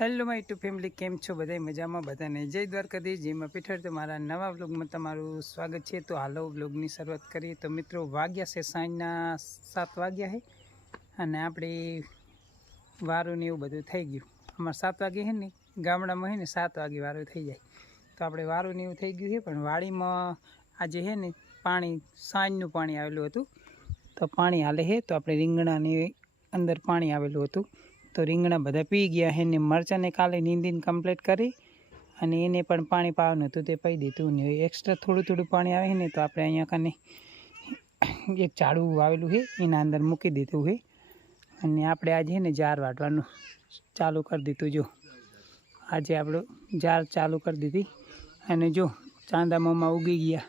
Hello my two family, કેમ છો બધા મજામાં બધાને? જય દ્વારકાધીશ જેમાં પીઠર તો મારા નવા વ્લોગમાં તમારું સ્વાગત છે. તો હાલો વ્લોગની શરૂઆત કરીએ. તો મિત્રો, વાગ્યા છે સાંજના સાત વાગ્યા છે અને આપણે વારું ને એવું બધું થઈ ગયું. અમારે સાત વાગે છે ને, ગામડામાં છે ને, સાત વાગે વારું થઈ જાય. તો આપણે વારું ને એવું થઈ ગયું છે પણ વાડીમાં આજે છે ને, પાણી, સાંજનું પાણી આવેલું હતું. તો પાણી હાલે છે તો આપણે રીંગણાની અંદર પાણી આવેલું હતું. તો રીંગણા બધા પી ગયા. એને મરચાંને કાલે નીંદીને કમ્પ્લીટ કરી અને એને પણ પાણી પાવાનું હતું તે પાઈ દીધું ને એક્સ્ટ્રા થોડું થોડું પાણી આવે ને તો આપણે અહીંયા કને એક ઝાડવું વાવેલું છે એના અંદર મૂકી દીધું છે અને આપણે આજે ને ઝાર વાટવાનું ચાલુ કરી દીધું. જો, આજે આપણું ઝાર ચાલુ કરી દીધી. અને જો ચાંદામાં ઉગી ગયા.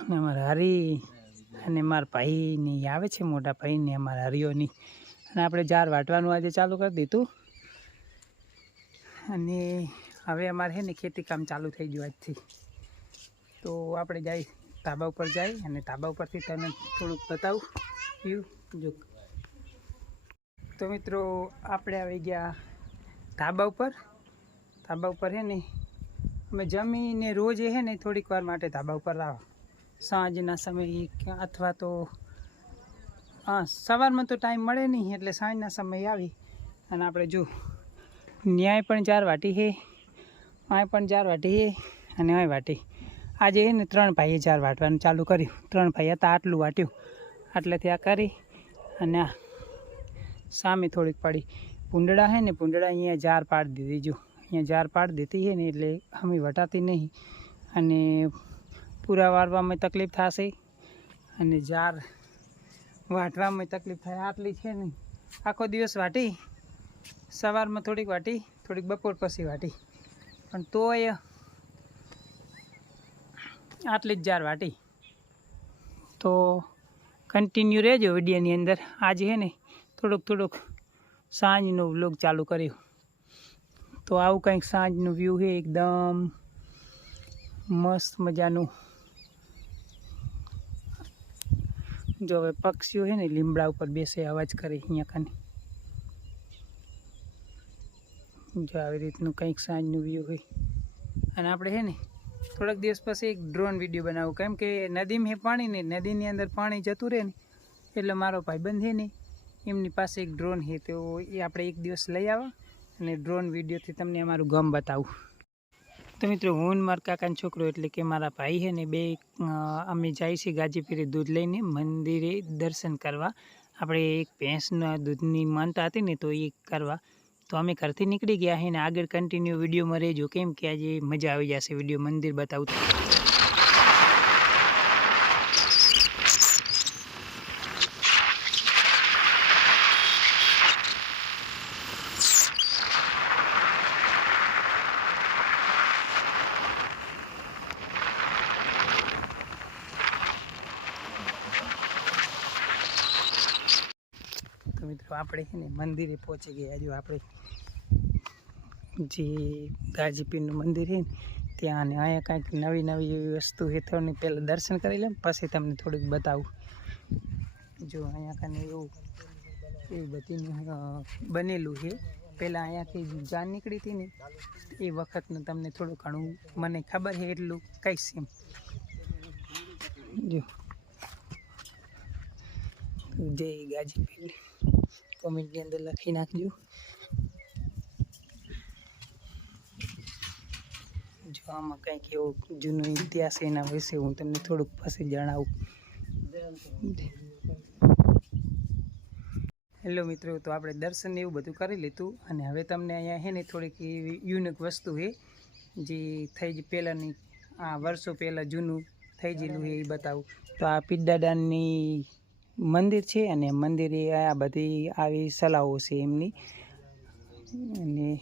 અને અમારા હરી અને મારા ભાઈની આવે છે, મોટા ભાઈને અમારા હરિયોની. અને આપણે ઝાડ વાટવાનું આજે ચાલુ કરી દીધું. અને હવે અમારે છે ને ખેતી કામ ચાલુ થઈ ગયું આજથી. તો આપણે જાય ધાબા ઉપર જાય અને ધાબા ઉપરથી તમને થોડુંક બતાવું. વ્યૂ જો તો મિત્રો, આપણે આવી ગયા ધાબા ઉપર. ધાબા ઉપર છે ને, અમે જમીને રોજ હે ને થોડીક વાર માટે ધાબા ઉપર આવો સાંજના સમયે અથવા તો હા, સવારમાં તો ટાઈમ મળે નહીં, એટલે સાંજના સમયે આવી. અને આપણે જો, ન્યાય પણ ચાર વાટી છે આય પણ ચાર વાટી છે અને અહીં વાટી. આજે છે ને ત્રણ ભાઈએ ચાર વાટવાનું ચાલુ કર્યું. ત્રણ ભાઈએ હતા આટલું વાટ્યું. આટલેથી આ કરી અને આ સામે થોડીક પડી. પૂંડળા છે ને પૂંડળા અહીંયા જાર પાડી દીધી જો. અહીંયા જાર પાડી દીધી છે ને, એટલે અમે વટાતી નહીં. અને પૂરા વારવામાં તકલીફ થશે. અને જાર વાટવામાં તકલીફ થાય. આટલી છે ને આખો દિવસ વાટી. સવારમાં થોડીક વાટી, થોડીક બપોર પછી વાટી. પણ તોય આટલી જ જાર વાટી. તો કન્ટિન્યુ રહેજો વિડીયોની અંદર. આજે છે ને થોડુંક થોડુંક સાંજનો વ્લોગ ચાલુ કર્યો. તો આવું કંઈક સાંજનું વ્યૂ છે એકદમ મસ્ત મજાનું. જો હવે પક્ષીઓ છે ને લીમડા ઉપર બેસે અવાજ કરે અહીંયા કાને જો આવી રીતનું કંઈક સાંજનું વ્યૂ હોય. અને આપણે છે ને થોડાક દિવસ પછી એક ડ્રોન વીડિયો બનાવું. કેમ કે નદીમાં હે પાણી ને નદીની અંદર પાણી જતું રહે ને, એટલે મારો ભાઈબંધ છે ને, એમની પાસે એક ડ્રોન છે. તો એ આપણે એક દિવસ લઈ આવો અને ડ્રોન વિડીયોથી તમને અમારું ગમ બતાવું. તો મિત્રો, હું મારા કાકાનો છોકરો એટલે કે મારા ભાઈ છે ને બે અમે જાય છીએ ગાજીપીરે દૂધ લઈને મંદિરે દર્શન કરવા. આપણે એક ભેંસના દૂધની માનતા હતી ને તો એ કરવા. તો અમે ઘરથી નીકળી ગયા છે ને આગળ કન્ટિન્યુ વિડીયોમાં રહેજો. કેમ કે આજે મજા આવી જશે વીડિયો મંદિર બતાવું મિત્રો, આપણે છે ને મંદિરે પહોંચી ગયા. જો આપણે જે ગાજીપીરનું મંદિર છે ને, ત્યાં અને અહીંયા કાંઈક નવી નવી એવી વસ્તુ છે થોડી પહેલાં દર્શન કરી લઉં પછી તમને થોડુંક બતાવું. જો અહીંયા કાને એવું એવું બધીનું બનેલું છે. પહેલાં અહીંયાથી જાન નીકળી હતી ને, એ વખતનું તમને થોડું ઘણું મને ખબર છે એટલું કહીશ એમ. જો. જય ગાજીપીર. કોમેન્ટની અંદર લખી નાખજો જો આમાં કંઈક એવો જૂનો ઇતિહાસ એના વિશે હું તમને થોડુંક પછી જણાવું હેલો મિત્રો તો આપણે દર્શન એવું બધું કરી લીધું અને હવે તમને અહીંયા છે ને થોડીક એવી યુનિક વસ્તુ એ જે થઈ જ પહેલાંની આ વર્ષો પહેલાં જૂનું થઈ ગયેલું એ બતાવું તો આ પીડાડાની મંદિર છે અને મંદિરે આ બધી આવી સલાહો છે એમની. અને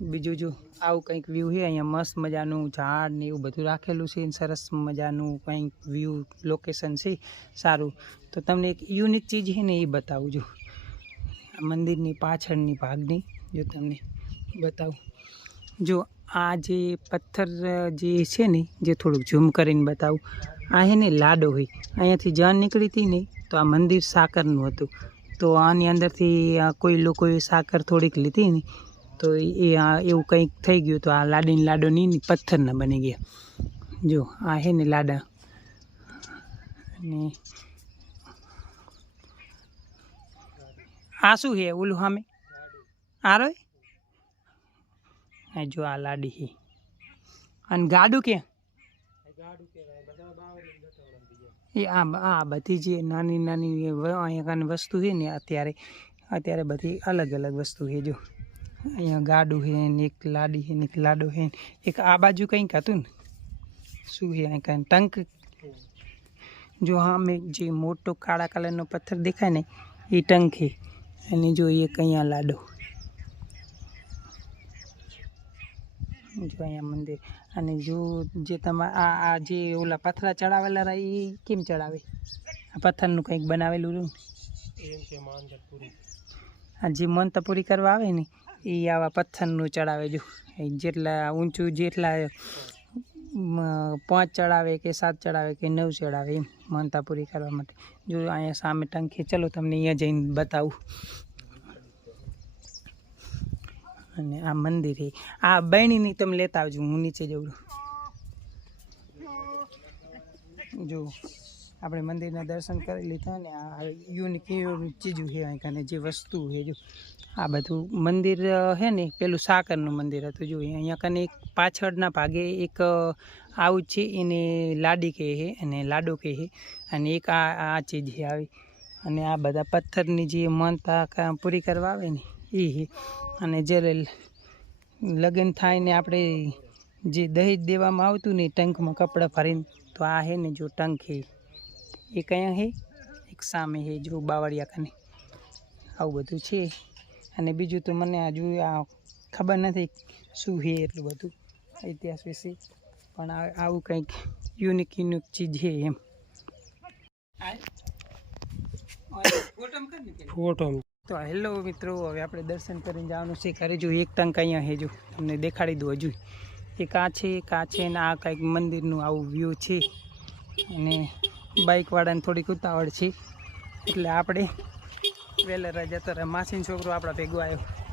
બીજું જો આવું કંઈક વ્યૂ છે, અહીંયા મસ્ત મજાનું ઝાડ ને એવું બધું રાખેલું છે, સરસ મજાનું કંઈક વ્યૂ લોકેશન છે, સારું. તો તમને એક યુનિક ચીજ છે ને એ બતાવું જો. મંદિરની પાછળની ભાગની જો તમને બતાવું. જો આ જે પથ્થર જે છે ને, જે થોડુંક ઝૂમ કરીને બતાવું. આ ને લાડો હોય. અહીંયાથી જાન નીકળી હતી ને, તો આ મંદિર સાકરનું હતું. તો આની અંદરથી કોઈ લોકોએ સાકર થોડીક લીધી ને, તો એ એવું કંઈક થઈ ગયું તો આ લાડીને લાડો નહીં ને પથ્થરના બની ગયા. જો, આ હે ને લાડા. અને આ શું છે ઓલું સામે? આ હા જો આ લાડી છે અને ગાડું કે એ આ આ બધી જે નાની નાની એ વ- અહીંયા કાન વસ્તુ છે ને, અત્યારે અત્યારે બધી અલગ અલગ વસ્તુ છે જો. અહીંયા ગાડું છે ને, એક લાડી છે ને, એક લાડો છે ને, એક આ બાજુ કંઈક હતું ને. શું છે અહીં કાંઈ? ટંક? જો હા મેં જે મોટો કાળા કલરનો પથ્થર દેખાય ને, એ ટંક છે. અને જો એક અહીંયા લાડો. જો અહીંયા મંદિર અને જો જે તમારા આ આ જે ઓલા પથરા ચડાવેલા રહે એ કેમ ચડાવે? આ પથ્થરનું કંઈક બનાવેલું રહ્યું આ જે મંત પૂરી કરવા આવે ને એ આવા પથ્થરનું ચડાવે જો. જેટલા ઊંચું જેટલા પાંચ ચડાવે કે સાત ચડાવે કે નવ ચડાવે એમ માનતા પૂરી કરવા માટે. જો અહીંયા સામે ટંકી ચલો તમને અહીંયા જઈને બતાવું. અને આ મંદિર છે આ બહેણીની તમે લેતા આવજો, હું નીચે જઉં જો, આપણે મંદિરના દર્શન કરી લીધા ને આ યુનિક ચીજું છે અહીં જે વસ્તુ છે, જો. આ બધું મંદિર છે ને, પેલું સાકરનું મંદિર હતું, જો. અહીંયા કને પાછળના ભાગે એક આવું છે, એને લાડી કહે છે અને લાડો કહે છે, અને એક આ આ ચીજ છે આવી. અને આ બધા પથ્થરની જે મનતા પૂરી કરવા આવે ને એ અને જ્યારે લગ્ન થાય ને આપણે જે દહેજ દેવામાં આવતું ને ટંકમાં કપડાં ભરીને, તો આ છે ને જો ટંક હે. એ કયા છે એક સામે હે જો બાવળિયા કને. આવું બધું છે. અને બીજું તો મને હજુ આ ખબર નથી શું છે એટલું બધું. ઇતિહાસ વિશે. પણ આવું કંઈક યુનિક યુનિક ચીજ છે એમ. ફોટો તો હેલો મિત્રો, હવે આપણે દર્શન કરીને જવાનું છે. ઘરે જો એક ટંક અહીંયા હેજો તમને દેખાડી દઉં હજુ. એક આ છે, એક આ છે, ને આ કંઈક મંદિરનું આવું વ્યૂ છે. અને બાઇકવાળાને થોડીક ઉતાવળ છે. એટલે આપણે વહેલા જતા માસીનો છોકરો આપણા ભેગો આવ્યો.